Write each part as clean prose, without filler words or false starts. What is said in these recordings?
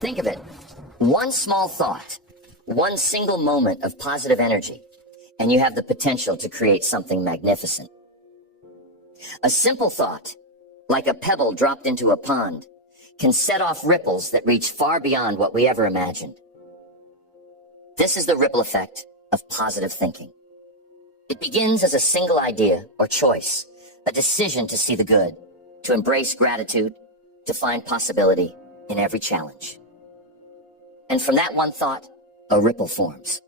Think of it. One small thought, one single moment of positive energy, and you have the potential to create something magnificent. A simple thought, like a pebble dropped into a pond, can set off ripples that reach far beyond what we ever imagined. This is the ripple effect of positive thinking. It begins as a single idea or choice, a decision to see the good, to embrace gratitude, to find possibility in every challenge. And from that one thought, a ripple forms.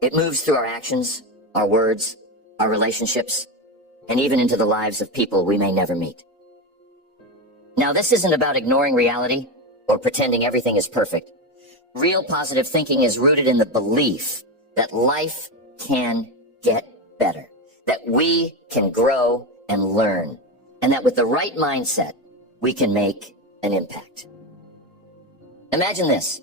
It moves through our actions, our words, our relationships, and even into the lives of people we may never meet. Now, this isn't about ignoring reality or pretending everything is perfect. Real positive thinking is rooted in the belief that life can get better, that we can grow and learn, and that with the right mindset, we can make an impact. Imagine this.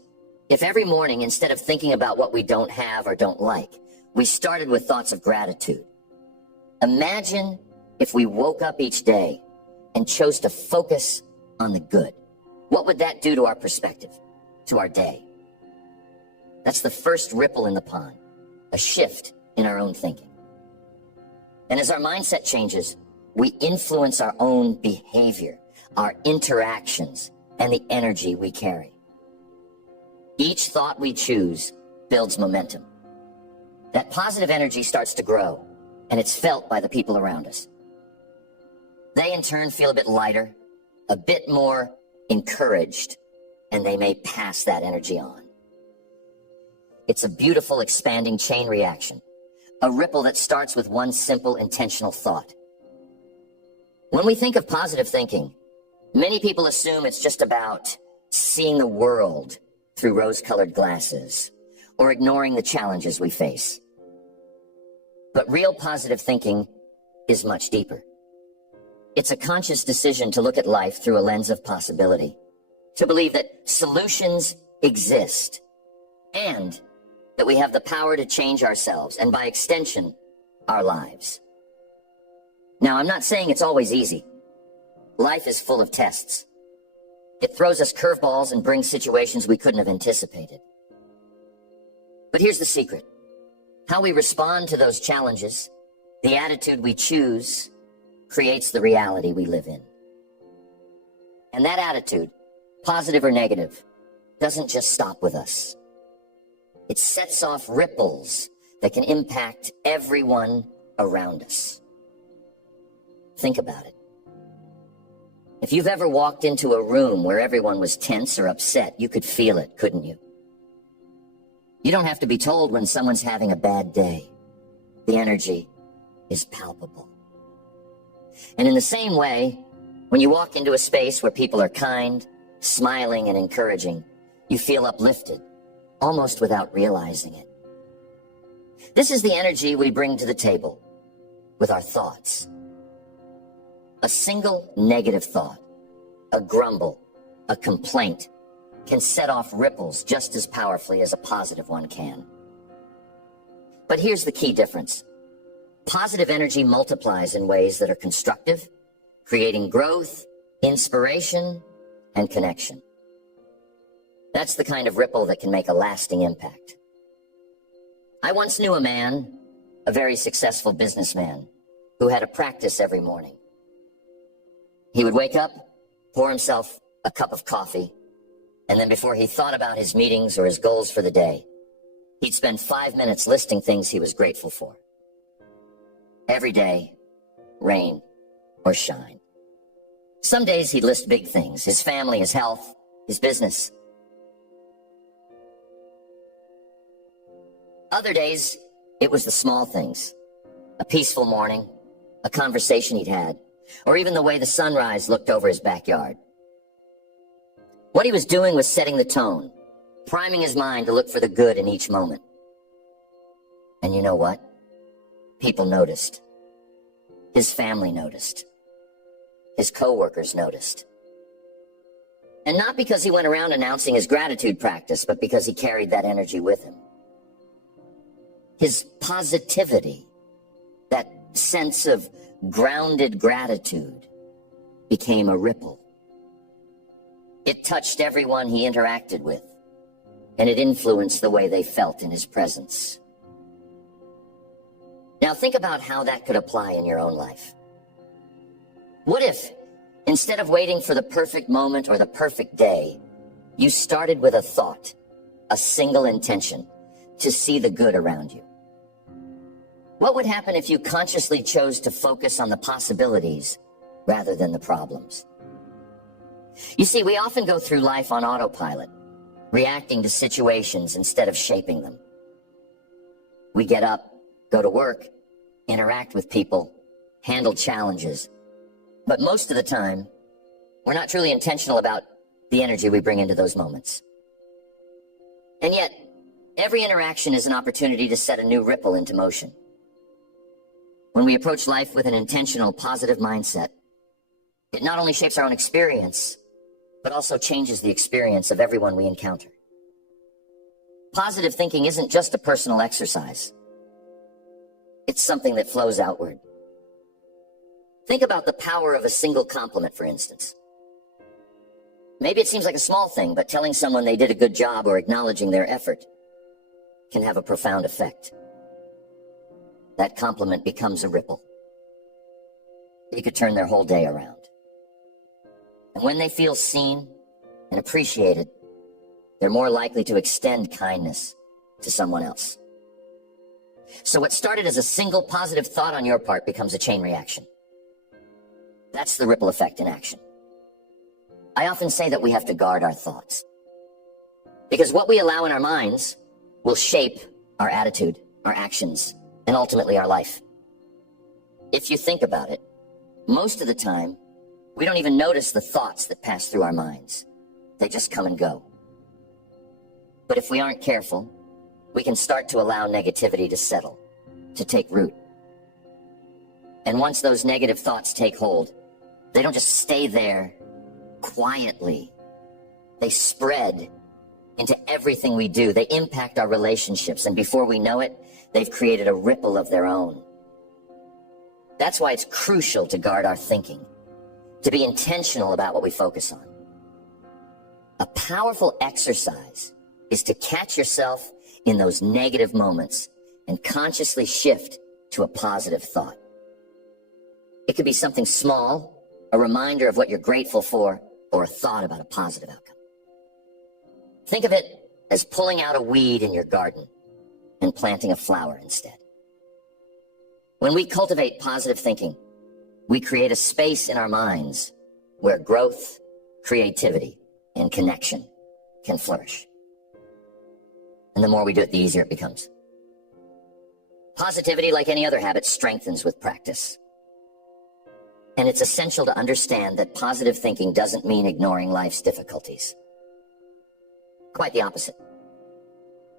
If every morning, instead of thinking about what we don't have or don't like, we started with thoughts of gratitude. Imagine if we woke up each day and chose to focus on the good. What would that do to our perspective, to our day? That's the first ripple in the pond, a shift in our own thinking. And as our mindset changes, we influence our own behavior, our interactions, and the energy we carry. Each thought we choose builds momentum. That positive energy starts to grow, and it's felt by the people around us. They in turn feel a bit lighter, a bit more encouraged, and they may pass that energy on. It's a beautiful expanding chain reaction, a ripple that starts with one simple intentional thought. When we think of positive thinking, many people assume it's just about seeing the world through rose-colored glasses or ignoring the challenges we face. But real positive thinking is much deeper. It's a conscious decision to look at life through a lens of possibility, to believe that solutions exist, and that we have the power to change ourselves, and by extension, our lives. Now, I'm not saying it's always easy. Life is full of tests. It throws us curveballs and brings situations we couldn't have anticipated. But here's the secret. How we respond to those challenges, the attitude we choose, creates the reality we live in. And that attitude, positive or negative, doesn't just stop with us. It sets off ripples that can impact everyone around us. Think about it. If you've ever walked into a room where everyone was tense or upset, you could feel it, couldn't you? You don't have to be told when someone's having a bad day. The energy is palpable. And in the same way, when you walk into a space where people are kind, smiling, and encouraging, you feel uplifted, almost without realizing it. This is the energy we bring to the table with our thoughts. A single negative thought, a grumble, a complaint, can set off ripples just as powerfully as a positive one can. But here's the key difference. Positive energy multiplies in ways that are constructive, creating growth, inspiration, and connection. That's the kind of ripple that can make a lasting impact. I once knew a man, a very successful businessman, who had a practice every morning. He would wake up, pour himself a cup of coffee, and then before he thought about his meetings or his goals for the day, he'd spend 5 minutes listing things he was grateful for. Every day, rain or shine. Some days he'd list big things, his family, his health, his business. Other days, it was the small things. A peaceful morning, a conversation he'd had, or even the way the sunrise looked over his backyard. What he was doing was setting the tone, priming his mind to look for the good in each moment. And you know what? People noticed. His family noticed. His coworkers noticed. And not because he went around announcing his gratitude practice, but because he carried that energy with him. His positivity, that sense of grounded gratitude, became a ripple. It touched everyone he interacted with, and it influenced the way they felt in his presence. Now think about how that could apply in your own life. What if, instead of waiting for the perfect moment or the perfect day, you started with a thought, a single intention, to see the good around you? What would happen if you consciously chose to focus on the possibilities rather than the problems? You see, we often go through life on autopilot, reacting to situations instead of shaping them. We get up, go to work, interact with people, handle challenges. But most of the time, we're not truly intentional about the energy we bring into those moments. And yet, every interaction is an opportunity to set a new ripple into motion. When we approach life with an intentional, positive mindset, it not only shapes our own experience, but also changes the experience of everyone we encounter. Positive thinking isn't just a personal exercise. It's something that flows outward. Think about the power of a single compliment, for instance. Maybe it seems like a small thing, but telling someone they did a good job or acknowledging their effort can have a profound effect. That compliment becomes a ripple. You could turn their whole day around. And when they feel seen and appreciated, they're more likely to extend kindness to someone else. So what started as a single positive thought on your part becomes a chain reaction. That's the ripple effect in action. I often say that we have to guard our thoughts, because what we allow in our minds will shape our attitude, our actions, and ultimately our life. If you think about it, most of the time, we don't even notice the thoughts that pass through our minds. They just come and go. But if we aren't careful, we can start to allow negativity to settle, to take root. And once those negative thoughts take hold, they don't just stay there quietly. They spread into everything we do. They impact our relationships, and before we know it, they've created a ripple of their own. That's why it's crucial to guard our thinking, to be intentional about what we focus on. A powerful exercise is to catch yourself in those negative moments and consciously shift to a positive thought. It could be something small, a reminder of what you're grateful for, or a thought about a positive outcome. Think of it as pulling out a weed in your garden and planting a flower instead. When we cultivate positive thinking, we create a space in our minds where growth, creativity, and connection can flourish. And the more we do it, the easier it becomes. Positivity, like any other habit, strengthens with practice. And it's essential to understand that positive thinking doesn't mean ignoring life's difficulties. Quite the opposite.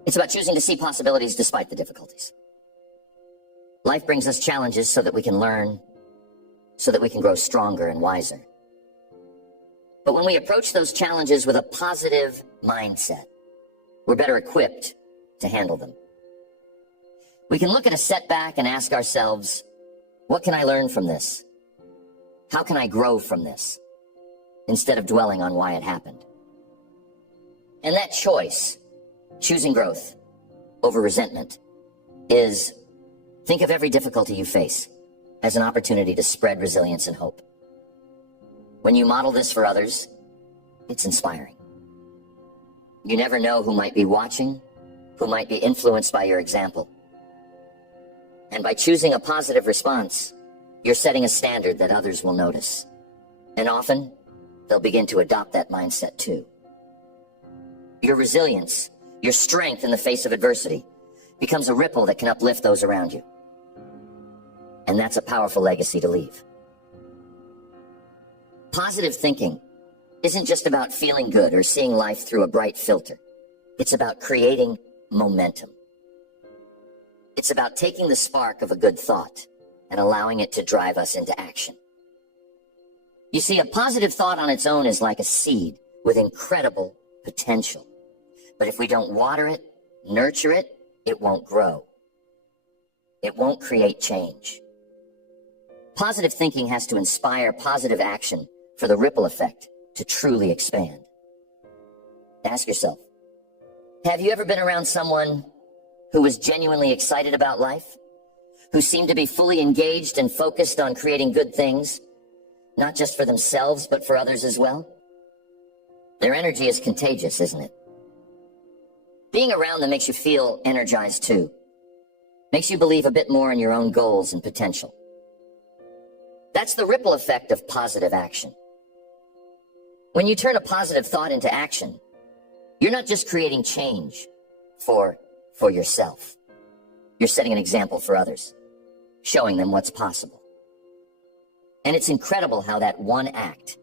It's about choosing to see possibilities despite the difficulties. Life brings us challenges so that we can learn, so that we can grow stronger and wiser. But when we approach those challenges with a positive mindset, we're better equipped to handle them. We can look at a setback and ask ourselves, what can I learn from this? How can I grow from this? Instead of dwelling on why it happened. And that choice, choosing growth over resentment, is think of every difficulty you face as an opportunity to spread resilience and hope. When you model this for others, it's inspiring. You never know who might be watching, who might be influenced by your example. And by choosing a positive response, you're setting a standard that others will notice. And often, they'll begin to adopt that mindset too. Your resilience, your strength in the face of adversity, becomes a ripple that can uplift those around you. And that's a powerful legacy to leave. Positive thinking isn't just about feeling good or seeing life through a bright filter. It's about creating momentum. It's about taking the spark of a good thought and allowing it to drive us into action. You see, a positive thought on its own is like a seed with incredible potential. But if we don't water it, nurture it, it won't grow. It won't create change. Positive thinking has to inspire positive action for the ripple effect to truly expand. Ask yourself, have you ever been around someone who was genuinely excited about life? Who seemed to be fully engaged and focused on creating good things, not just for themselves, but for others as well? Their energy is contagious, isn't it? Being around them makes you feel energized too. Makes you believe a bit more in your own goals and potential. That's the ripple effect of positive action. When you turn a positive thought into action, you're not just creating change for yourself. You're setting an example for others, showing them what's possible. And it's incredible how that one act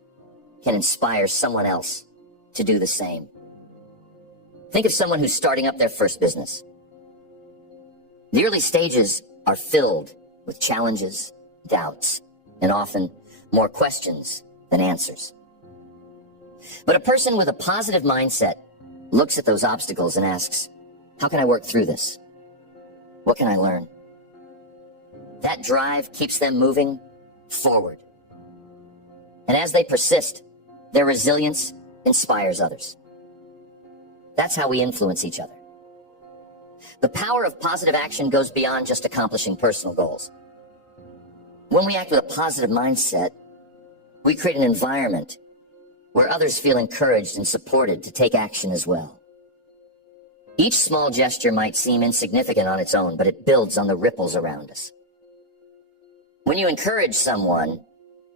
can inspire someone else to do the same. Think of someone who's starting up their first business. The early stages are filled with challenges, doubts, and often more questions than answers. But a person with a positive mindset looks at those obstacles and asks, how can I work through this? What can I learn? That drive keeps them moving forward. And as they persist, their resilience inspires others. That's how we influence each other. The power of positive action goes beyond just accomplishing personal goals. When we act with a positive mindset, we create an environment where others feel encouraged and supported to take action as well. Each small gesture might seem insignificant on its own, but it builds on the ripples around us. When you encourage someone,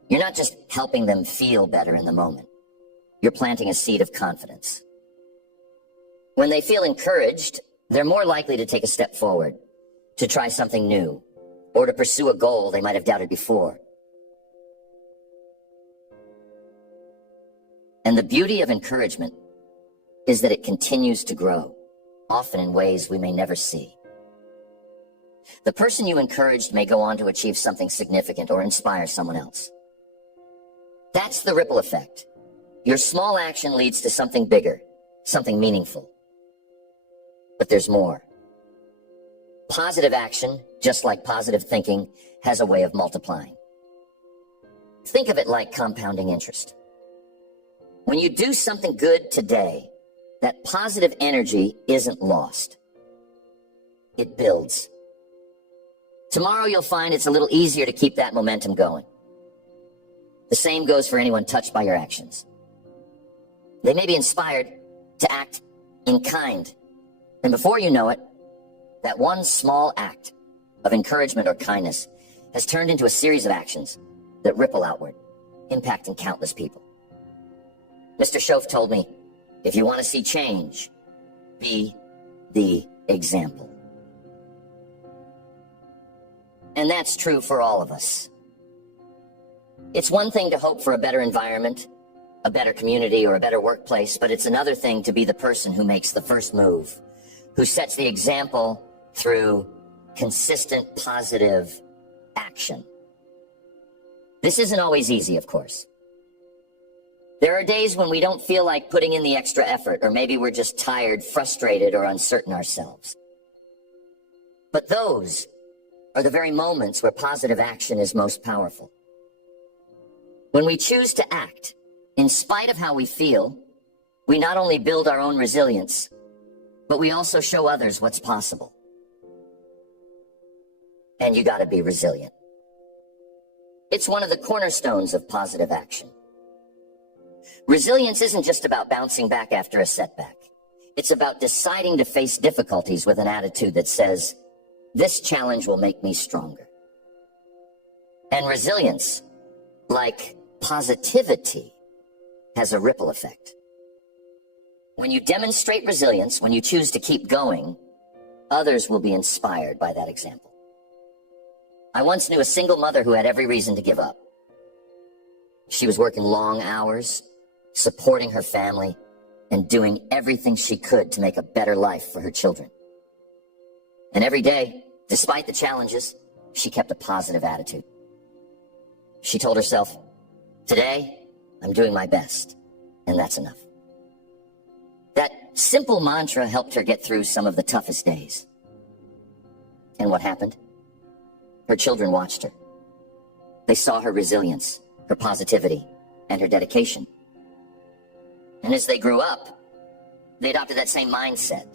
you're not just helping them feel better in the moment. You're planting a seed of confidence. When they feel encouraged, they're more likely to take a step forward, to try something new, or to pursue a goal they might have doubted before. And the beauty of encouragement is that it continues to grow, often in ways we may never see. The person you encouraged may go on to achieve something significant or inspire someone else. That's the ripple effect. Your small action leads to something bigger, something meaningful. But there's more. Positive action, just like positive thinking, has a way of multiplying. Think of it like compounding interest. When you do something good today, that positive energy isn't lost. It builds. Tomorrow you'll find it's a little easier to keep that momentum going. The same goes for anyone touched by your actions. They may be inspired to act in kind. And before you know it, that one small act of encouragement or kindness has turned into a series of actions that ripple outward, impacting countless people. Mr. Shoaff told me, if you want to see change, be the example. And that's true for all of us. It's one thing to hope for a better environment, a better community, or a better workplace, but it's another thing to be the person who makes the first move, who sets the example through consistent positive action. This isn't always easy, of course. There are days when we don't feel like putting in the extra effort, or maybe we're just tired, frustrated, or uncertain ourselves. But those are the very moments where positive action is most powerful. When we choose to act, in spite of how we feel, we not only build our own resilience, but we also show others what's possible. And you gotta be resilient. It's one of the cornerstones of positive action. Resilience isn't just about bouncing back after a setback. It's about deciding to face difficulties with an attitude that says, this challenge will make me stronger. And resilience, like positivity, has a ripple effect. When you demonstrate resilience, when you choose to keep going, others will be inspired by that example. I once knew a single mother who had every reason to give up. She was working long hours, supporting her family, and doing everything she could to make a better life for her children. And every day, despite the challenges, she kept a positive attitude. She told herself, today, I'm doing my best, and that's enough. That simple mantra helped her get through some of the toughest days. And what happened? Her children watched her. They saw her resilience, her positivity, and her dedication. And as they grew up, They adopted that same mindset.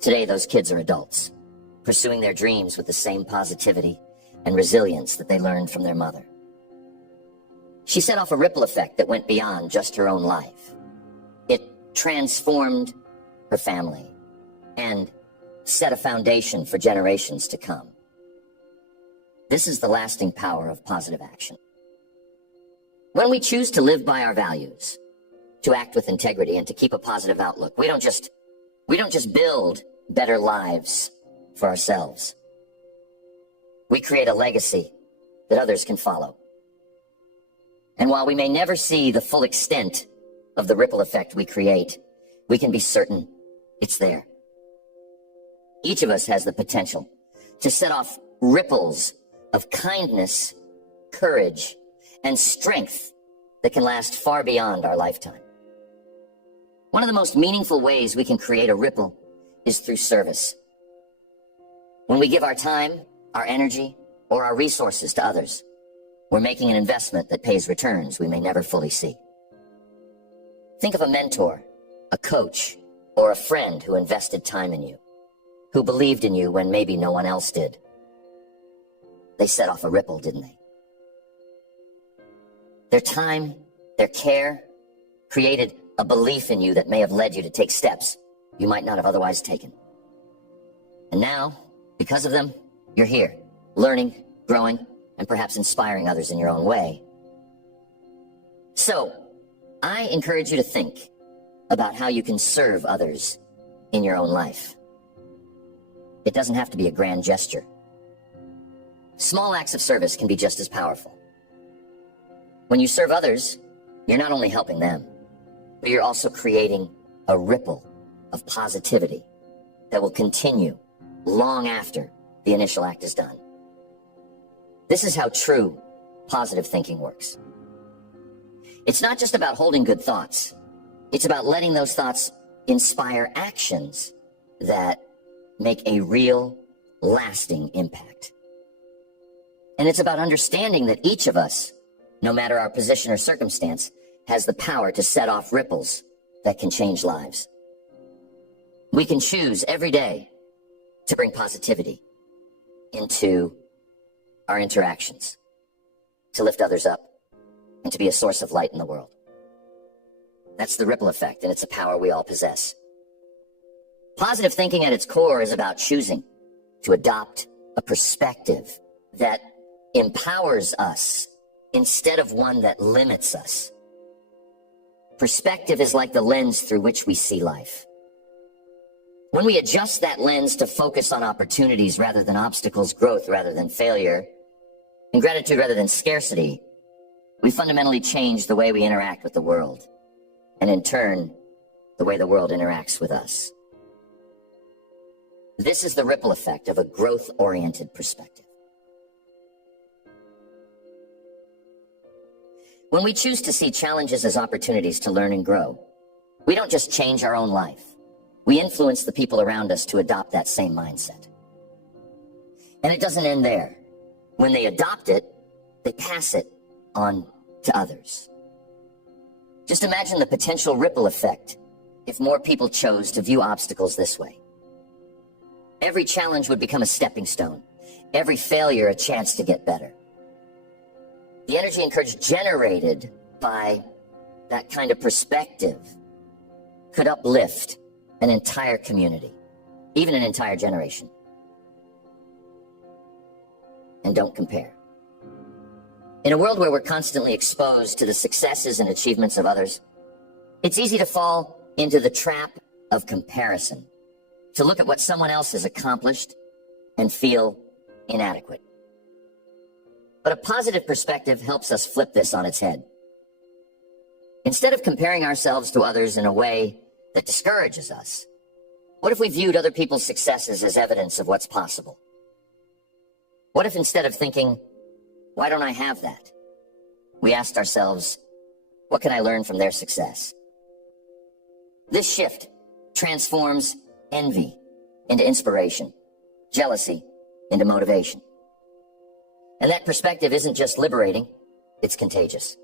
Today, those kids are adults, pursuing their dreams with the same positivity and resilience that they learned from their mother. She set off a ripple effect that went beyond just her own life. It transformed her family and set a foundation for generations to come. This is the lasting power of positive action. When we choose to live by our values, to act with integrity, and to keep a positive outlook, we don't just build better lives for ourselves. We create a legacy that others can follow. And while we may never see the full extent of the ripple effect we create, we can be certain it's there. Each of us has the potential to set off ripples of kindness, courage, and strength that can last far beyond our lifetime. One of the most meaningful ways we can create a ripple is through service. When we give our time, our energy, or our resources to others, we're making an investment that pays returns we may never fully see. Think of a mentor, a coach, or a friend who invested time in you, who believed in you when maybe no one else did. They set off a ripple, didn't they? Their time, their care, created a belief in you that may have led you to take steps you might not have otherwise taken. And now, because of them, you're here, learning, growing, and perhaps inspiring others in your own way. So, I encourage you to think about how you can serve others in your own life. It doesn't have to be a grand gesture. Small acts of service can be just as powerful. When you serve others, you're not only helping them, but you're also creating a ripple of positivity that will continue long after the initial act is done. This is how true positive thinking works. It's not just about holding good thoughts. It's about letting those thoughts inspire actions that make a real, lasting impact. And it's about understanding that each of us, no matter our position or circumstance, has the power to set off ripples that can change lives. We can choose every day to bring positivity into our interactions, to lift others up, and to be a source of light in the world. That's the ripple effect, and it's a power we all possess. Positive thinking at its core is about choosing to adopt a perspective that empowers us instead of one that limits us. Perspective is like the lens through which we see life. When we adjust that lens to focus on opportunities rather than obstacles, growth rather than failure, and gratitude rather than scarcity, we fundamentally change the way we interact with the world, and in turn, the way the world interacts with us. This is the ripple effect of a growth-oriented perspective. When we choose to see challenges as opportunities to learn and grow, we don't just change our own life. We influence the people around us to adopt that same mindset. And it doesn't end there. When they adopt it, they pass it on to others. Just imagine the potential ripple effect if more people chose to view obstacles this way. Every challenge would become a stepping stone, every failure a chance to get better. The energy and courage generated by that kind of perspective could uplift an entire community, even an entire generation. And don't compare. In a world where we're constantly exposed to the successes and achievements of others, it's easy to fall into the trap of comparison, to look at what someone else has accomplished and feel inadequate. But a positive perspective helps us flip this on its head. Instead of comparing ourselves to others in a way that discourages us, what if we viewed other people's successes as evidence of what's possible? What if instead of thinking, why don't I have that, we asked ourselves, what can I learn from their success? This shift transforms envy into inspiration, jealousy into motivation. And that perspective isn't just liberating, it's contagious.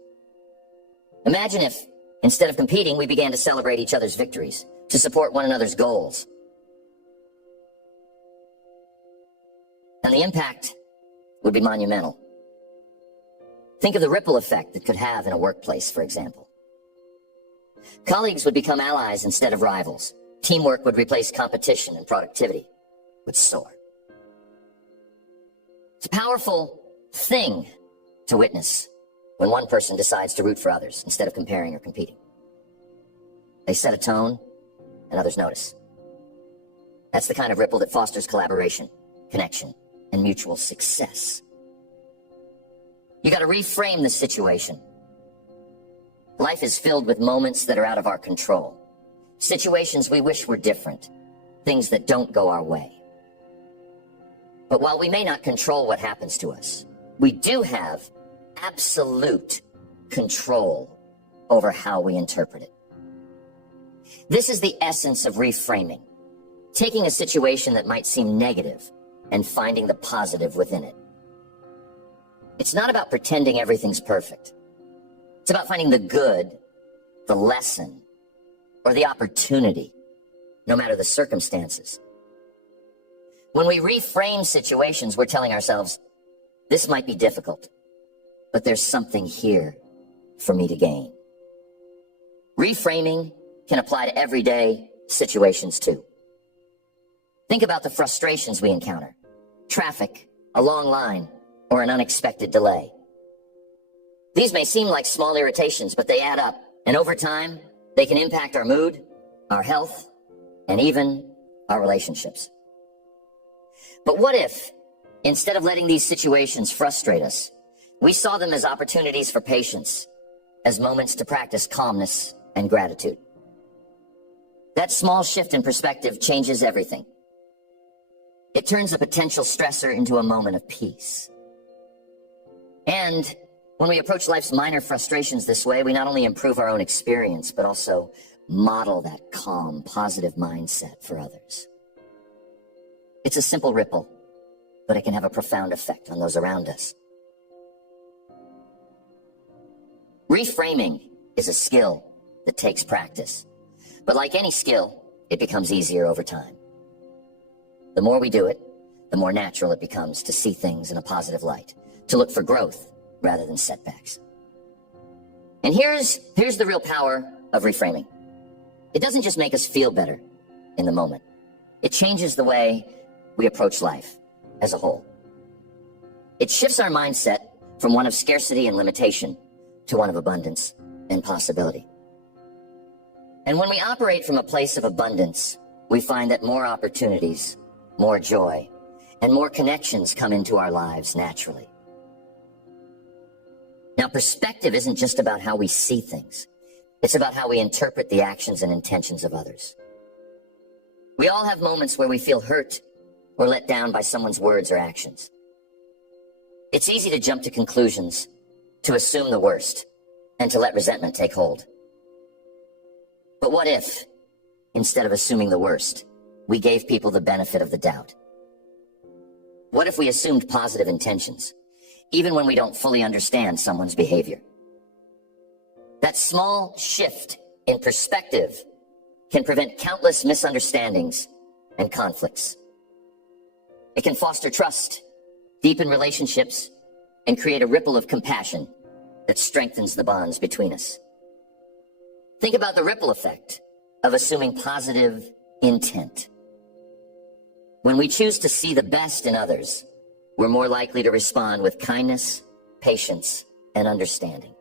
Imagine if Instead of competing, we began to celebrate each other's victories, to support one another's goals. And the impact would be monumental. Think of the ripple effect it could have in a workplace, for example. Colleagues would become allies instead of rivals. Teamwork would replace competition, and productivity would soar. It's a powerful thing to witness when one person decides to root for others instead of comparing or competing. They set a tone, and others notice. That's the kind of ripple that fosters collaboration, connection, and mutual success. You got to reframe the situation. Life is filled with moments that are out of our control. Situations we wish were different. Things that don't go our way. But while we may not control what happens to us, we do have absolute control over how we interpret it. This is the essence of reframing. Taking a situation that might seem negative and finding the positive within it. It's not about pretending everything's perfect. It's about finding the good, the lesson, or the opportunity, no matter the circumstances. When we reframe situations, we're telling ourselves, this might be difficult, but there's something here for me to gain. Reframing can apply to everyday situations too. Think about the frustrations we encounter. Traffic, a long line, or an unexpected delay. These may seem like small irritations, but they add up, and over time, they can impact our mood, our health, and even our relationships. But what if, instead of letting these situations frustrate us, we saw them as opportunities for patience, as moments to practice calmness and gratitude? That small shift in perspective changes everything. It turns a potential stressor into a moment of peace. And when we approach life's minor frustrations this way, we not only improve our own experience, but also model that calm, positive mindset for others. It's a simple ripple, but it can have a profound effect on those around us. Reframing is a skill that takes practice. But like any skill, it becomes easier over time. The more we do it, the more natural it becomes to see things in a positive light, to look for growth rather than setbacks. And here's the real power of reframing. It doesn't just make us feel better in the moment. It changes the way we approach life as a whole. It shifts our mindset from one of scarcity and limitation to one of abundance and possibility. And when we operate from a place of abundance, we find that more opportunities, more joy, and more connections come into our lives naturally. Now, perspective isn't just about how we see things. It's about how we interpret the actions and intentions of others. We all have moments where we feel hurt or let down by someone's words or actions. It's easy to jump to conclusions, to assume the worst, and to let resentment take hold. But what if, instead of assuming the worst, we gave people the benefit of the doubt? What if we assumed positive intentions, even when we don't fully understand someone's behavior? That small shift in perspective can prevent countless misunderstandings and conflicts. It can foster trust, deepen relationships, and create a ripple of compassion that strengthens the bonds between us. Think about the ripple effect of assuming positive intent. When we choose to see the best in others, we're more likely to respond with kindness, patience, and understanding.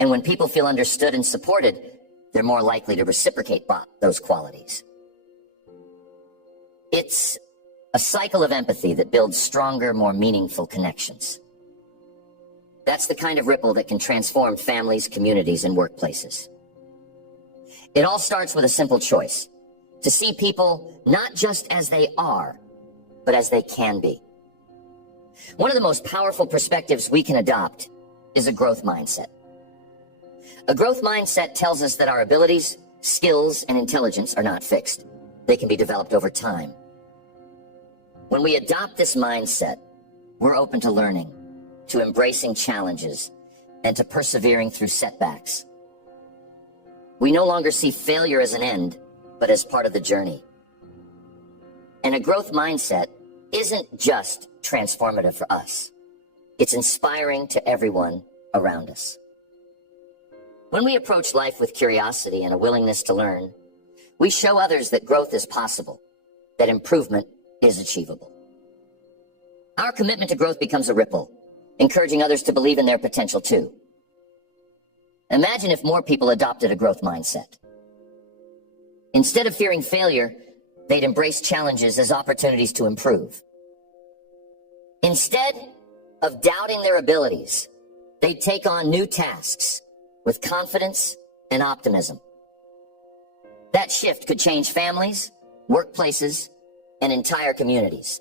And when people feel understood and supported, they're more likely to reciprocate those qualities. It's a cycle of empathy that builds stronger, more meaningful connections. That's the kind of ripple that can transform families, communities, and workplaces. It all starts with a simple choice: to see people not just as they are, but as they can be. One of the most powerful perspectives we can adopt is a growth mindset. A growth mindset tells us that our abilities, skills, and intelligence are not fixed. They can be developed over time. When we adopt this mindset, we're open to learning, to embracing challenges, and to persevering through setbacks, We no longer see failure as an end, but as part of the journey. And a growth mindset isn't just transformative for us. It's inspiring to everyone around us. When we approach life with curiosity and a willingness to learn, we show others that growth is possible, that improvement is achievable. Our commitment to growth becomes a ripple, encouraging others to believe in their potential too. Imagine if more people adopted a growth mindset. Instead of fearing failure, they'd embrace challenges as opportunities to improve. Instead of doubting their abilities, they'd take on new tasks with confidence and optimism. That shift could change families, workplaces, and entire communities.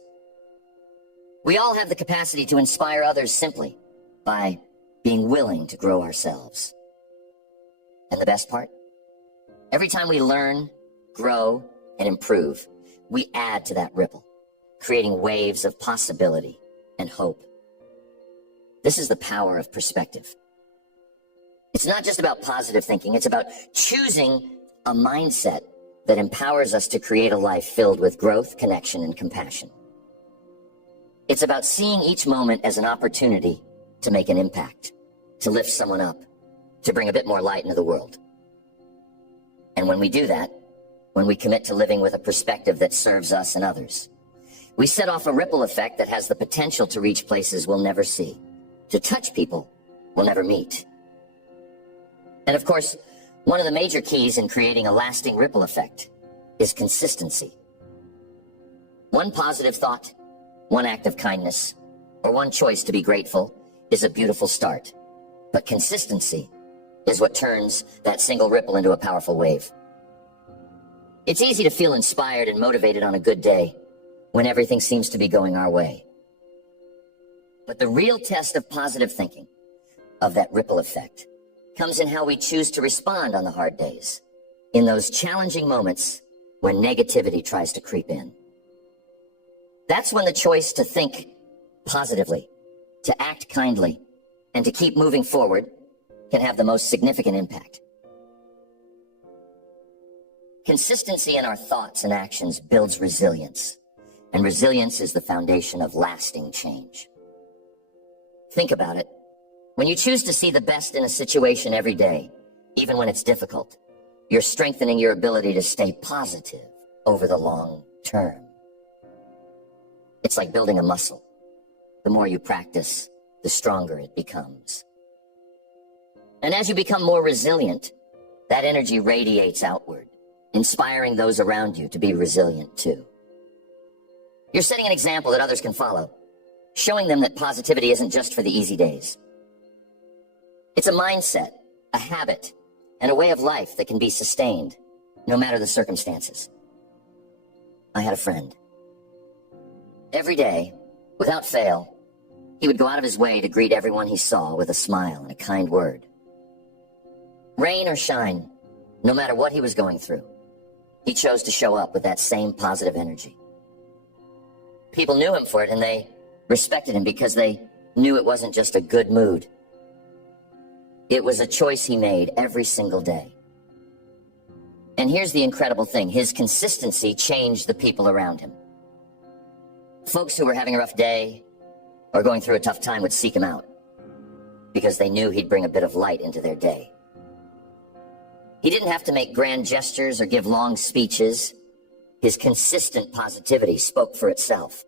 We all have the capacity to inspire others simply by being willing to grow ourselves. And the best part? Every time we learn, grow, and improve, we add to that ripple, creating waves of possibility and hope. This is the power of perspective. It's not just about positive thinking, it's about choosing a mindset that empowers us to create a life filled with growth, connection, and compassion. It's about seeing each moment as an opportunity to make an impact, to lift someone up, to bring a bit more light into the world. And when we do that, when we commit to living with a perspective that serves us and others, we set off a ripple effect that has the potential to reach places we'll never see, to touch people we'll never meet. And of course, one of the major keys in creating a lasting ripple effect is consistency. One positive thought, one act of kindness, or one choice to be grateful is a beautiful start. But consistency is what turns that single ripple into a powerful wave. It's easy to feel inspired and motivated on a good day when everything seems to be going our way. But the real test of positive thinking, of that ripple effect, comes in how we choose to respond on the hard days, in those challenging moments when negativity tries to creep in. That's when the choice to think positively, to act kindly, and to keep moving forward can have the most significant impact. Consistency in our thoughts and actions builds resilience, and resilience is the foundation of lasting change. Think about it. When you choose to see the best in a situation every day, even when it's difficult, you're strengthening your ability to stay positive over the long term. It's like building a muscle. The more you practice, the stronger it becomes. And as you become more resilient, that energy radiates outward, inspiring those around you to be resilient too. You're setting an example that others can follow, showing them that positivity isn't just for the easy days. It's a mindset, a habit, and a way of life that can be sustained, no matter the circumstances. I had a friend. Every day, without fail, he would go out of his way to greet everyone he saw with a smile and a kind word. Rain or shine, no matter what he was going through, he chose to show up with that same positive energy. People knew him for it, and they respected him because they knew it wasn't just a good mood. It was a choice he made every single day. And here's the incredible thing. His consistency changed the people around him. Folks who were having a rough day or going through a tough time would seek him out because they knew he'd bring a bit of light into their day. He didn't have to make grand gestures or give long speeches. His consistent positivity spoke for itself.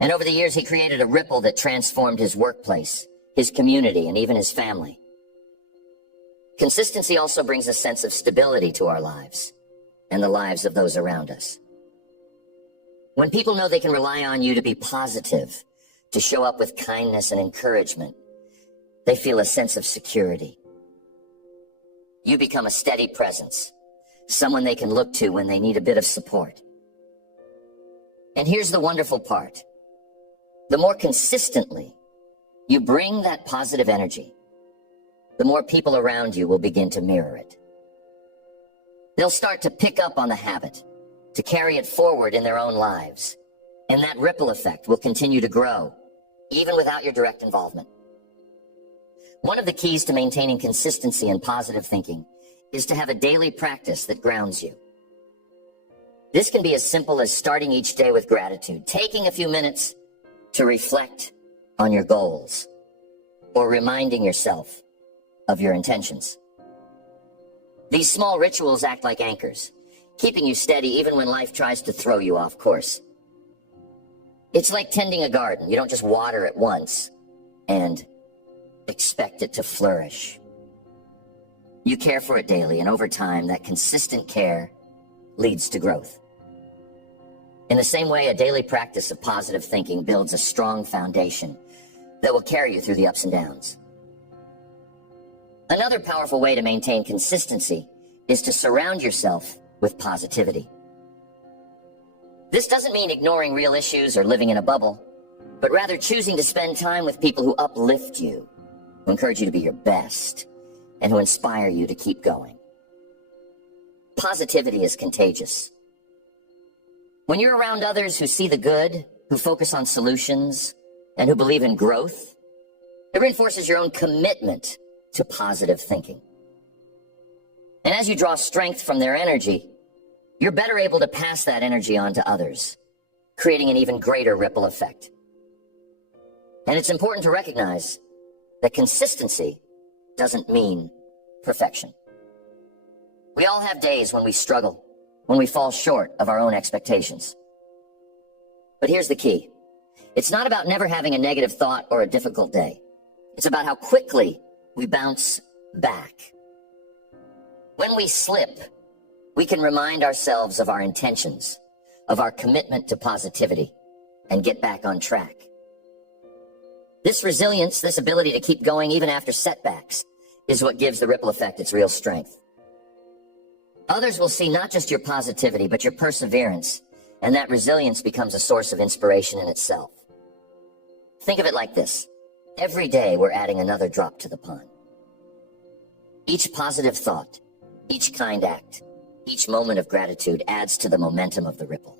And over the years, he created a ripple that transformed his workplace, his community, and even his family. Consistency also brings a sense of stability to our lives and the lives of those around us. When people know they can rely on you to be positive, to show up with kindness and encouragement, they feel a sense of security. You become a steady presence, someone they can look to when they need a bit of support. And here's the wonderful part. The more consistently you bring that positive energy, the more people around you will begin to mirror it. They'll start to pick up on the habit, to carry it forward in their own lives, and that ripple effect will continue to grow, even without your direct involvement. One of the keys to maintaining consistency and positive thinking is to have a daily practice that grounds you. This can be as simple as starting each day with gratitude, taking a few minutes to reflect on your goals, or reminding yourself of your intentions. These small rituals act like anchors, keeping you steady even when life tries to throw you off course. It's like tending a garden. You don't just water it once and expect it to flourish. You care for it daily, and over time, that consistent care leads to growth. In the same way, a daily practice of positive thinking builds a strong foundation that will carry you through the ups and downs. Another powerful way to maintain consistency is to surround yourself with positivity. This doesn't mean ignoring real issues or living in a bubble, but rather choosing to spend time with people who uplift you, who encourage you to be your best, and who inspire you to keep going. Positivity is contagious. When you're around others who see the good, who focus on solutions, and who believe in growth, it reinforces your own commitment to positive thinking. And as you draw strength from their energy, you're better able to pass that energy on to others, creating an even greater ripple effect. And it's important to recognize that consistency doesn't mean perfection. We all have days when we struggle, when we fall short of our own expectations. But here's the key. It's not about never having a negative thought or a difficult day. It's about how quickly we bounce back. When we slip, we can remind ourselves of our intentions, of our commitment to positivity, and get back on track. This resilience, this ability to keep going even after setbacks, is what gives the ripple effect its real strength. Others will see not just your positivity, but your perseverance, and that resilience becomes a source of inspiration in itself. Think of it like this. Every day we're adding another drop to the pond. Each positive thought, each kind act, each moment of gratitude adds to the momentum of the ripple.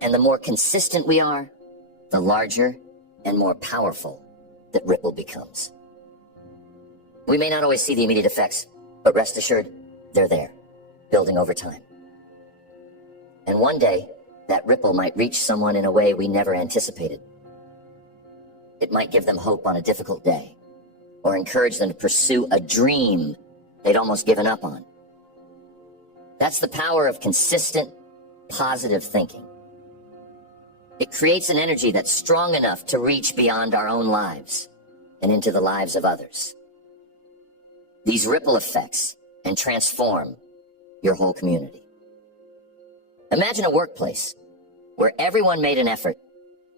And the more consistent we are, the larger and more powerful that ripple becomes. We may not always see the immediate effects, but rest assured, they're there, building over time. And one day, that ripple might reach someone in a way we never anticipated. It might give them hope on a difficult day, or encourage them to pursue a dream they'd almost given up on. That's the power of consistent, positive thinking. It creates an energy that's strong enough to reach beyond our own lives and into the lives of others. These ripple effects and transform your whole community. Imagine a workplace where everyone made an effort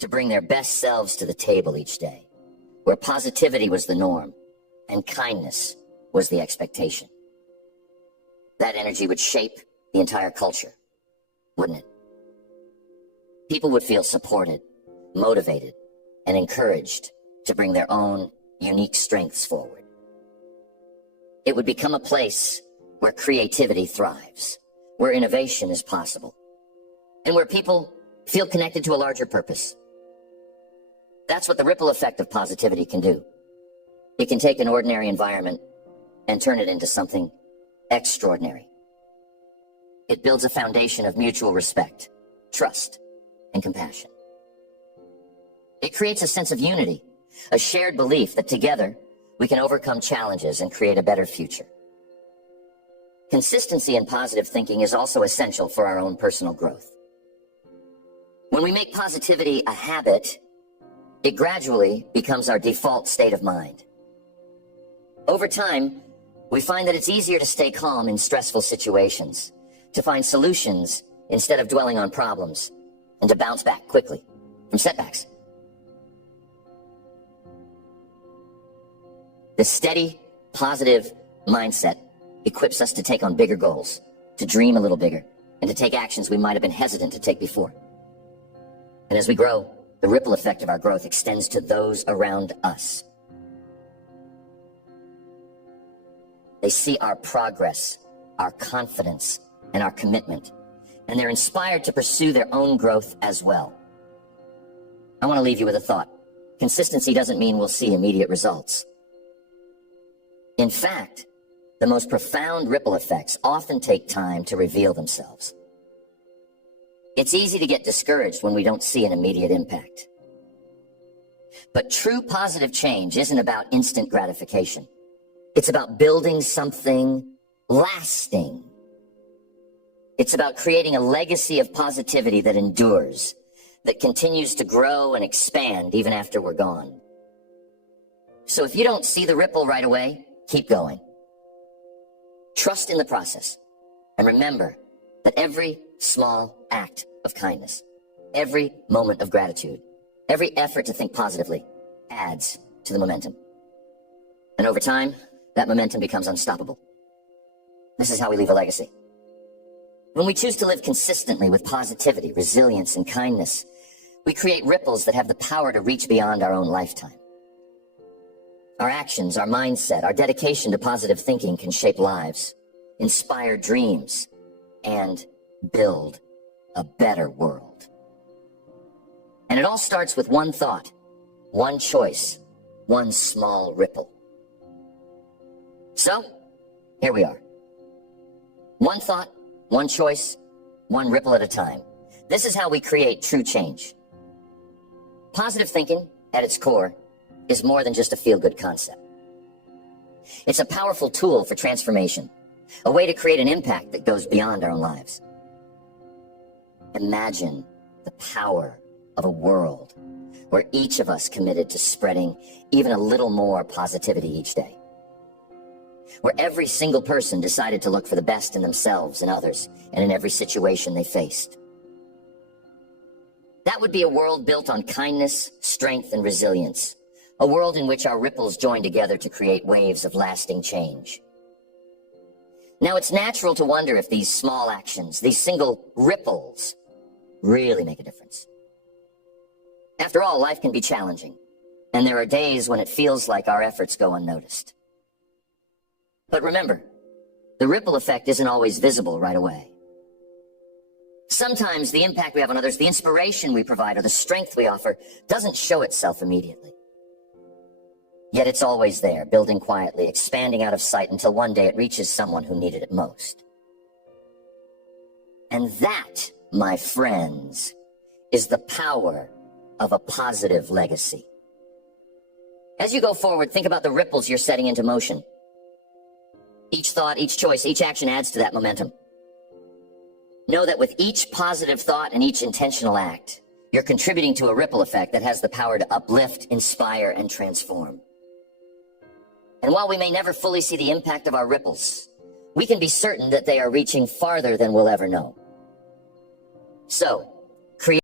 to bring their best selves to the table each day, where positivity was the norm and kindness was the expectation. That energy would shape the entire culture, wouldn't it? People would feel supported, motivated, and encouraged to bring their own unique strengths forward. It would become a place where creativity thrives, where innovation is possible, and where people feel connected to a larger purpose. That's what the ripple effect of positivity can do. It can take an ordinary environment and turn it into something extraordinary. It builds a foundation of mutual respect, trust, and compassion. It creates a sense of unity, a shared belief that together we can overcome challenges and create a better future. Consistency in positive thinking is also essential for our own personal growth. When we make positivity a habit, it gradually becomes our default state of mind. Over time, we find that it's easier to stay calm in stressful situations, to find solutions instead of dwelling on problems, and to bounce back quickly from setbacks. The steady, positive mindset equips us to take on bigger goals, to dream a little bigger, and to take actions we might have been hesitant to take before. And as we grow, the ripple effect of our growth extends to those around us. They see our progress, our confidence, and our commitment, and they're inspired to pursue their own growth as well. I want to leave you with a thought. Consistency doesn't mean we'll see immediate results. In fact, the most profound ripple effects often take time to reveal themselves. It's easy to get discouraged when we don't see an immediate impact. But true positive change isn't about instant gratification. It's about building something lasting. It's about creating a legacy of positivity that endures, that continues to grow and expand even after we're gone. So if you don't see the ripple right away, keep going. Trust in the process. And remember that every small act of kindness, every moment of gratitude, every effort to think positively adds to the momentum. And over time, that momentum becomes unstoppable. This is how we leave a legacy. When we choose to live consistently with positivity, resilience, and kindness, we create ripples that have the power to reach beyond our own lifetime. Our actions, our mindset, our dedication to positive thinking can shape lives, inspire dreams, and build a better world. And it all starts with one thought, one choice, one small ripple. So, here we are. One thought, one choice, one ripple at a time. This is how we create true change. Positive thinking, at its core, is more than just a feel-good concept. It's a powerful tool for transformation, a way to create an impact that goes beyond our own lives. Imagine the power of a world where each of us committed to spreading even a little more positivity each day. Where every single person decided to look for the best in themselves and others and in every situation they faced. That would be a world built on kindness, strength, and resilience. A world in which our ripples join together to create waves of lasting change. Now, it's natural to wonder if these small actions, these single ripples, really make a difference. After all, life can be challenging, and there are days when it feels like our efforts go unnoticed. But remember, the ripple effect isn't always visible right away. Sometimes the impact we have on others, the inspiration we provide, or the strength we offer doesn't show itself immediately. Yet it's always there, building quietly, expanding out of sight until one day it reaches someone who needed it most. And that, my friends, is the power of a positive legacy. As you go forward, think about the ripples you're setting into motion. Each thought, each choice, each action adds to that momentum. Know that with each positive thought and each intentional act, you're contributing to a ripple effect that has the power to uplift, inspire, and transform. And while we may never fully see the impact of our ripples, we can be certain that they are reaching farther than we'll ever know. So,